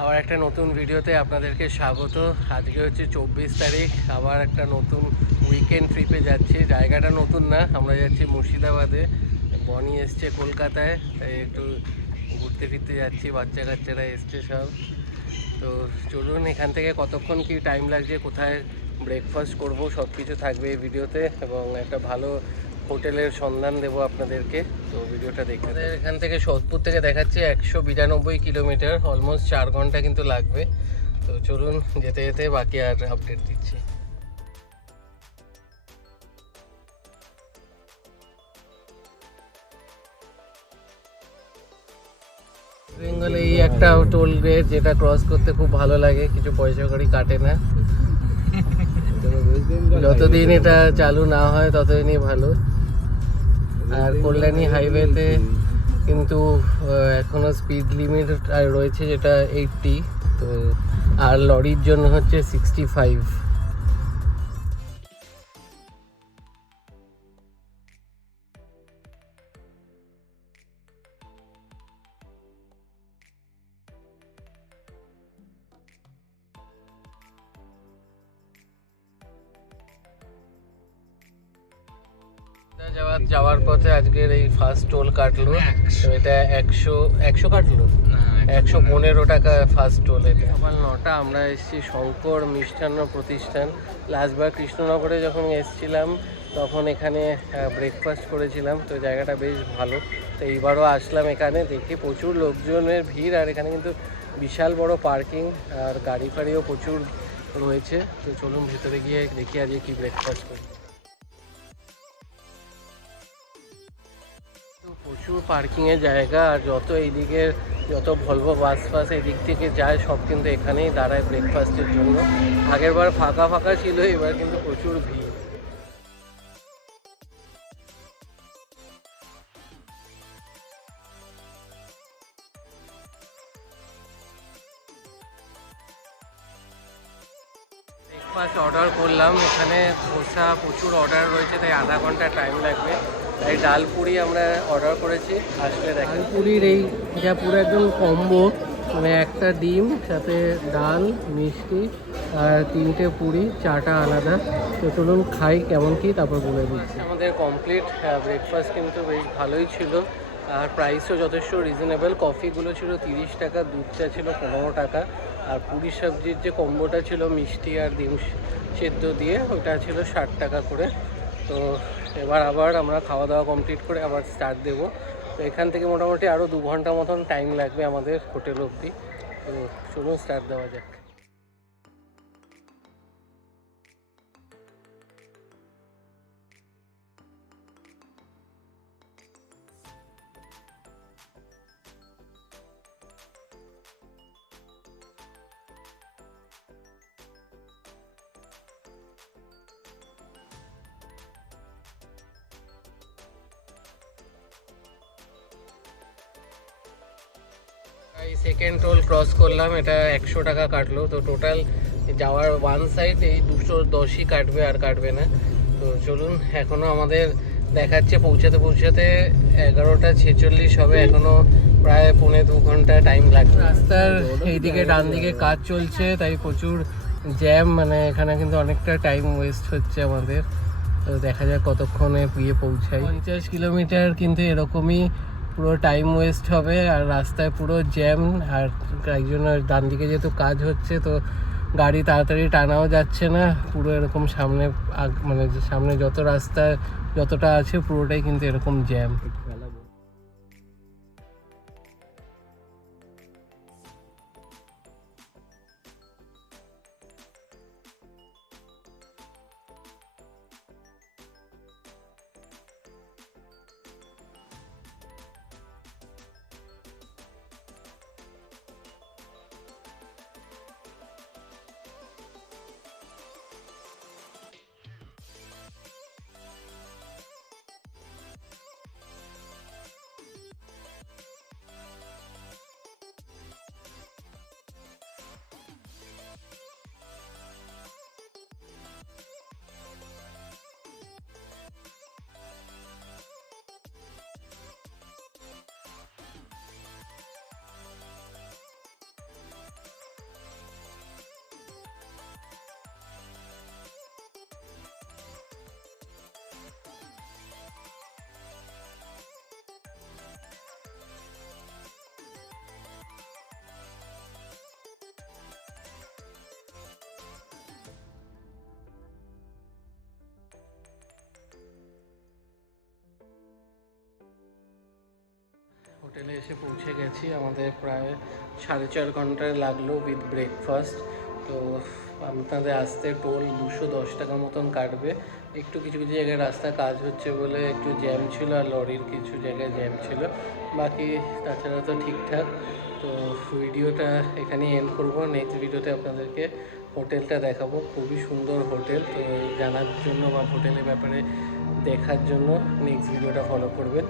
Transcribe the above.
আবার একটা নতুন ভিডিওতে আপনাদেরকে স্বাগত। আজকে হচ্ছে 24 তারিখ। আবার একটা নতুন উইকেন্ড ট্রিপে যাচ্ছি। জায়গাটা নতুন না, আমরা যাচ্ছি মুর্শিদাবাদে। বনি এসছে কলকাতায়, তাই একটু ঘুরতে ফিরতে যাচ্ছি। বাচ্চা কাচ্চারা এসছে সব। তো চলুন, এখান থেকে কতক্ষণ কি টাইম লাগছে, কোথায় ব্রেকফাস্ট করব, সব কিছু থাকবে এই ভিডিওতে। এবং একটা ভালো হোটেলের সন্ধান দেবো আপনাদেরকে। তো ভিডিওটা দেখতে থাকুন। এখান থেকে সোদপুর থেকে দেখাচ্ছে 192 কিলোমিটার, অলমোস্ট 4 ঘন্টা কিন্তু লাগবে। তো চলুন, যেতে যেতে বাকি আর আপডেট দিচ্ছি। বেঙ্গলে এই একটা টোল গেট, যেটা ক্রস করতে খুব ভালো লাগে, কিছু পয়সা কড়ি কাটে না। যতদিন এটা চালু না হয় ততদিনই ভালো। আর কল্যাণী হাইওয়েতে কিন্তু এখনো স্পিড লিমিট রয়েছে, যেটা 80। তো আর লরির জন্য হচ্ছে 65। যাওয়ার পথে আজকের এই ফার্স্ট টোল কাটলো। তো এটা 100 কাটলো, 115 টাকা ফার্স্ট টোল। এটা সকাল 9টা, আমরা এসেছি শঙ্কর মিষ্টান্ন প্রতিষ্ঠান। লাস্টবার কৃষ্ণনগরে যখন এসেছিলাম তখন এখানে ব্রেকফাস্ট করেছিলাম। তো জায়গাটা বেশ ভালো। তো এইবারও আসলাম এখানে, দেখি প্রচুর লোকজনের ভিড়। আর এখানে কিন্তু বিশাল বড় পার্কিং, আর গাড়ি ফাড়িও প্রচুর রয়েছে। তো চলুন ভিতরে গিয়ে দেখি আজকে কি ব্রেকফাস্ট করি। প্রচুর পার্কিংয়ের জায়গা, আর যত ভলভো বাস ফাস এদিক থেকে যায় সব কিন্তু এখানেই দাঁড়ায় ব্রেকফাস্টের জন্য। আগের বার ফাঁকা ফাঁকা ছিল, এবার কিন্তু প্রচুর ভিড়। ব্রেকফাস্ট অর্ডার করলাম, এখানে ধোসা প্রচুর অর্ডার রয়েছে, তাই আধা ঘন্টা টাইম লাগবে। তাই ডাল পুরি আমরা অর্ডার করেছি, আসলে দেখেন পুরীর এই যা পুরো একদম কম্বো, মানে একটা ডিম সাথে ডাল মিষ্টি আর 3টে পুরি, চাটা আলাদা। তো চলুন খাই কেমন কি, তারপর বলে দিচ্ছি। আমাদের কমপ্লিট ব্রেকফাস্ট কিন্তু বেশ ভালোই ছিল, আর প্রাইসও যথেষ্ট রিজনেবল। কফিগুলো ছিল 30 টাকা, দুধ চা ছিল 15 টাকা। আর পুরি সবজির যে কম্বোটা ছিল মিষ্টি আর ডিম সেদ্ধ দিয়ে, ওটা ছিল 60 টাকা করে। তো এবার আবার আমরা খাওয়া দাওয়া কমপ্লিট করে আবার স্টার্ট দেবো। তো এখান থেকে মোটামুটি আরও 2 ঘন্টা মতন টাইম লাগবে আমাদের হোটেল অবধি। তো চলুন স্টার্ট দেওয়া যাক। এই সেকেন্ড টোল ক্রস করলাম, এটা 100 টাকা কাটলো। তো টোটাল যাওয়ার ওয়ান সাইড এই 210ই কাটবে, আর কাটবে না। তো চলুন, এখনও আমাদের দেখাচ্ছে পৌঁছাতে পৌঁছাতে 11টা 46 হবে, এখনও প্রায় 1.25 ঘন্টা টাইম লাগবে। রাস্তার এইদিকে ডান দিকে কাজ চলছে, তাই প্রচুর জ্যাম, মানে এখানে কিন্তু অনেকটা টাইম ওয়েস্ট হচ্ছে আমাদের। তো দেখা যাক কতক্ষণে গিয়ে পৌঁছাই। 50 কিলোমিটার কিন্তু এরকমই পুরো টাইম ওয়েস্ট হবে, আর রাস্তায় পুরো জ্যাম। আর একজনের ডান দিকে যেহেতু কাজ হচ্ছে, তো গাড়ি তাড়াতাড়ি টানাও যাচ্ছে না। পুরো এরকম সামনে মানে সামনে যত রাস্তা যতটা আছে পুরোটাই কিন্তু এরকম জ্যাম। হোটেলে এসে পৌঁছে গেছি। আমাদের প্রায় 4.5 ঘন্টা লাগলো উইথ ব্রেকফাস্ট। তো আপনাদের আসতে টোল 210 টাকা মতন কাটবে। একটু কিছু কিছু জায়গায় রাস্তা কাজ হচ্ছে বলে একটু জ্যাম ছিল, আর লরির কিছু জায়গায় জ্যাম ছিল, বাকি তাছাড়া তো ঠিকঠাক। তো ভিডিওটা এখানেই এন্ড করবো। নেক্সট ভিডিওতে আপনাদেরকে হোটেলটা দেখাবো। খুবই সুন্দর হোটেল। তো জানার জন্য বা হোটেলের ব্যাপারে দেখার জন্য নেক্সট ভিডিওটা ফলো করবেন।